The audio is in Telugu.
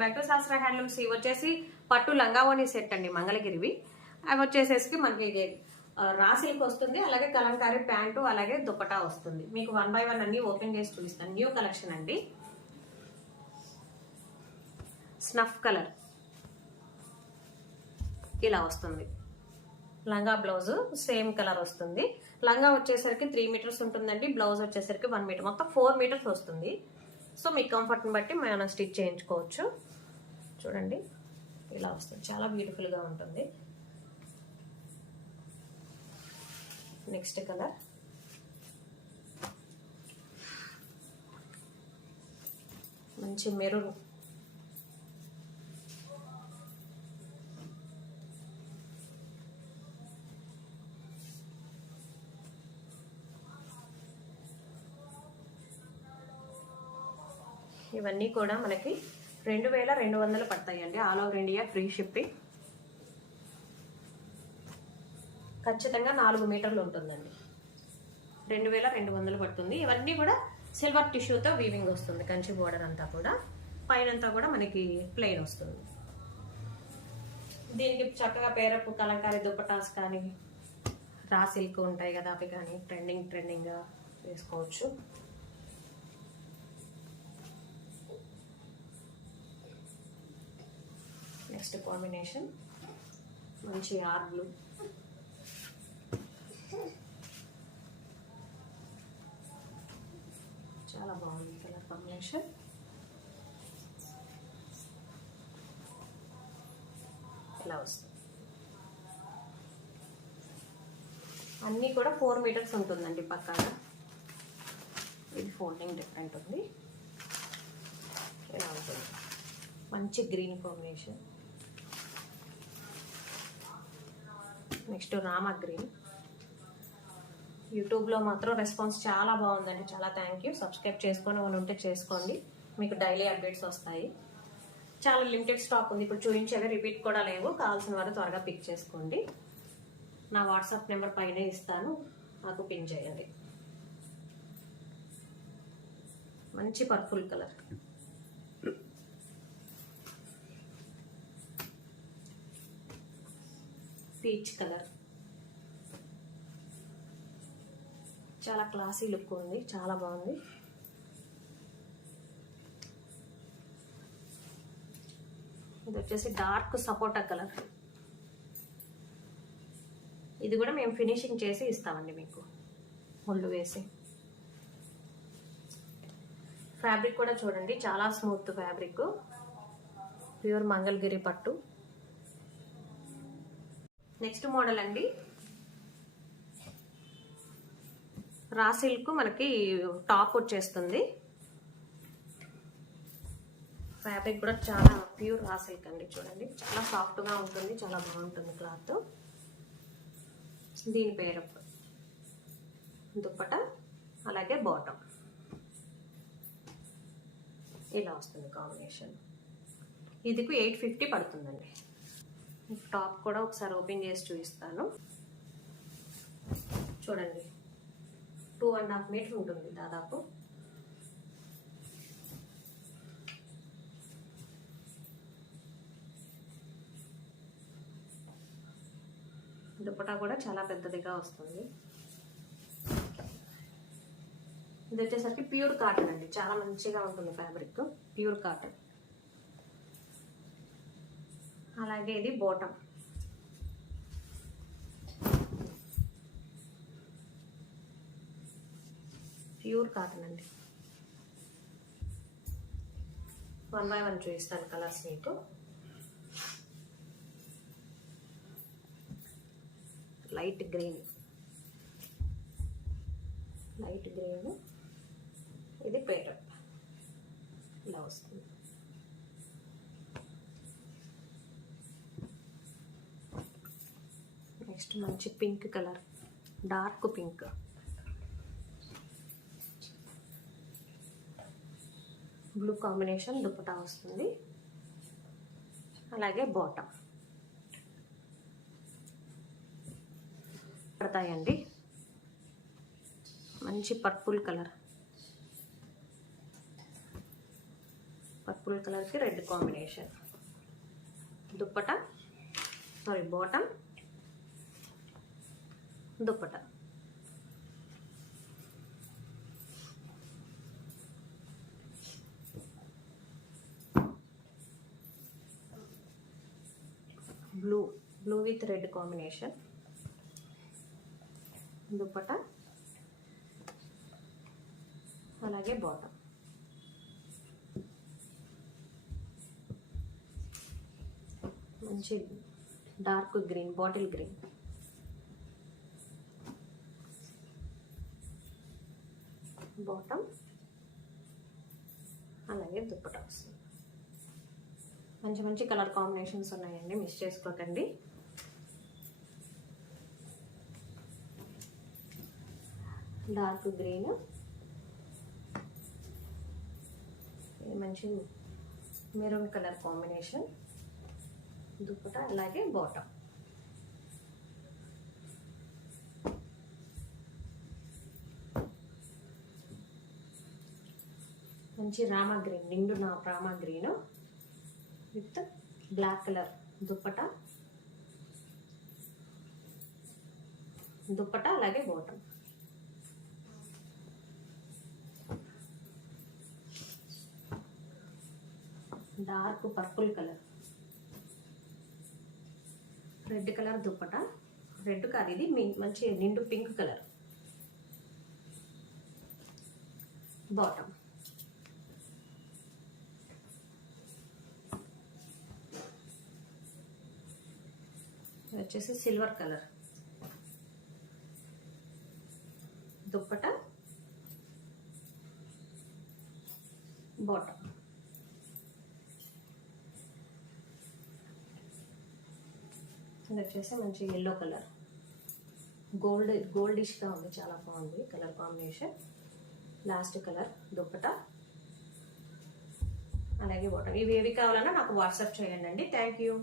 వెల్కమ్ బ్యాక్ టు శాస్త్ర హ్యాండ్లూమ్స్. ఇవి వచ్చేసి పట్టు లంగావోని సెట్ అండి, మంగళగిరివి. అవి వచ్చేసేసి మనకి రా సిల్క్ వస్తుంది, అలాగే కలంకారీ ప్యాంటు, అలాగే దుపటా వస్తుంది. మీకు 1 by 1 అన్ని ఓపెన్ చేసి చూపిస్తాను. న్యూ కలెక్షన్ అండి. స్నఫ్ కలర్ ఇలా వస్తుంది. లంగా బ్లౌజ్ సేమ్ కలర్ వస్తుంది. లంగా వచ్చేసరికి 3 మీటర్స్ ఉంటుందండి, బ్లౌజ్ వచ్చేసరికి 1 మీటర్, మొత్తం 4 మీటర్స్ వస్తుంది. సో మీ కంఫర్ట్ని బట్టి మనం స్టిచ్ చేయించుకోవచ్చు. చూడండి ఇలా వస్తుంది, చాలా బ్యూటిఫుల్గా ఉంటుంది. నెక్స్ట్ కలర్ మంచి మెరూన్. ఇవన్నీ కూడా మనకి 2200 పడతాయండి. All over India free shipping. ఖచ్చితంగా 4 మీటర్లు ఉంటుందండి. 2200 పడుతుంది. ఇవన్నీ కూడా సిల్వర్ టిష్యూతో వీవింగ్ వస్తుంది. కంచి బోర్డర్ అంతా కూడా, పైనంతా కూడా మనకి ప్లెయిన్ వస్తుంది. దీనికి చక్కగా పేరపు కలంకారీ దుపటాస్ కానీ, రా సిల్క్ ఉంటాయి కదా, అవి కానీ ట్రెండింగ్గా వేసుకోవచ్చు. నెక్స్ట్ కాంబినేషన్ మంచి ఆర్ బ్లూ. చాలా బాగుంది కలర్ కాంబినేషన్. ఇలా వస్తుంది. అన్నీ కూడా 4 మీటర్స్ ఉంటుందండి పక్కన. ఇది ఫోల్డింగ్ డిఫరెంట్ ఉంది. ఇలా ఉంటుంది. మంచి green combination. Next Rama green. యూట్యూబ్లో మాత్రం రెస్పాన్స్ చాలా బాగుందండి, చాలా థ్యాంక్ యూ. సబ్స్క్రైబ్ చేసుకొని వాళ్ళు ఉంటే చేసుకోండి, మీకు డైలీ అప్డేట్స్ వస్తాయి. చాలా లిమిటెడ్ స్టాక్ ఉంది, ఇప్పుడు చూపించేవి రిపీట్ కూడా లేవు. కావాల్సిన వారు త్వరగా పిక్ చేసుకోండి. నా వాట్సాప్ నెంబర్ పైన ఇస్తాను, నాకు పిన్ చేయండి. మంచి పర్పుల్ కలర్. Peach colour. చాలా క్లాసీ లుక్ ఉంది, చాలా బాగుంది. ఇది వచ్చేసి డార్క్ సపోటా కలర్. ఇది కూడా మేము ఫినిషింగ్ చేసి ఇస్తామండి మీకు, ముళ్ళు వేసి. ఫ్యాబ్రిక్ కూడా చూడండి, చాలా స్మూత్ ఫ్యాబ్రిక్, ప్యూర్ మంగళగిరి పట్టు. నెక్స్ట్ మోడల్ అండి, రా సిల్క్ మనకి టాప్ వచ్చేస్తుంది. ఫ్యాబ్రిక్ కూడా చాలా ప్యూర్ రా సిల్క్ అండి. చూడండి చాలా సాఫ్ట్గా ఉంటుంది, చాలా బాగుంటుంది క్లాత్. దీని పేరు దుప్పట, అలాగే బాటమ్ ఇలా వస్తుంది కాంబినేషన్. ఇది 850 పడుతుందండి. టాప్ కూడా ఒకసారి ఓపెన్ చేసి చూపిస్తాను. చూడండి 2.5 మీటర్ ఉంటుంది దాదాపు. దుపట్టా కూడా చాలా పెద్దదిగా వస్తుంది. ఇది వచ్చేసరికి ప్యూర్ కాటన్ అండి, చాలా మంచిగా ఉంటుంది ఫ్యాబ్రిక్, ప్యూర్ కాటన్. అలాగే ఇది బాటమ్. ప్యూర్ కాటన్ అండి. 1 by 1 చూపిస్తాను కలర్స్ మీకు. లైట్ గ్రీన్, ఇది పేటర్న్ ఇలా వస్తుంది. నెక్స్ట్ మంచి pink colour, dark pink. Blue combination dupatta వస్తుంది, అలాగే బాటమ్ పడతాయండి. మంచి పర్పుల్ కలర్, పర్పుల్ కలర్కి red combination. Dupatta bottom, dupatta. Blue with red combination. Dupatta అలాగే బాటమ్. మంచి dark green, bottle green. Bottom అలాగే దుప్పట వస్తుంది. మంచి మంచి కలర్ కాంబినేషన్స్ ఉన్నాయండి, మిస్ చేసుకోకండి. డార్క్ గ్రీన్, మంచి మెరూన్ కలర్ కాంబినేషన్. దుప్పట అలాగే బాటమ్. మంచి రామా గ్రీన్, నిండు rama green with black colour dupatta అలాగే bottom. Dark purple colour, red colour dupatta. Red కాదు, ఇది మంచి నిండు పింక్ కలర్ బాటమ్. వచ్చేసి సిల్వర్ కలర్ దుప్పట బాటమ్. ఇది వచ్చేసి మంచి ఎల్లో కలర్, గోల్డిష్గా ఉంది, చాలా బాగుంది colour combination. Last colour dupatta అలాగే బాటమ్. ఇవి ఏవి కావాలన్నా నాకు వాట్సాప్ చేయండి. Thank you.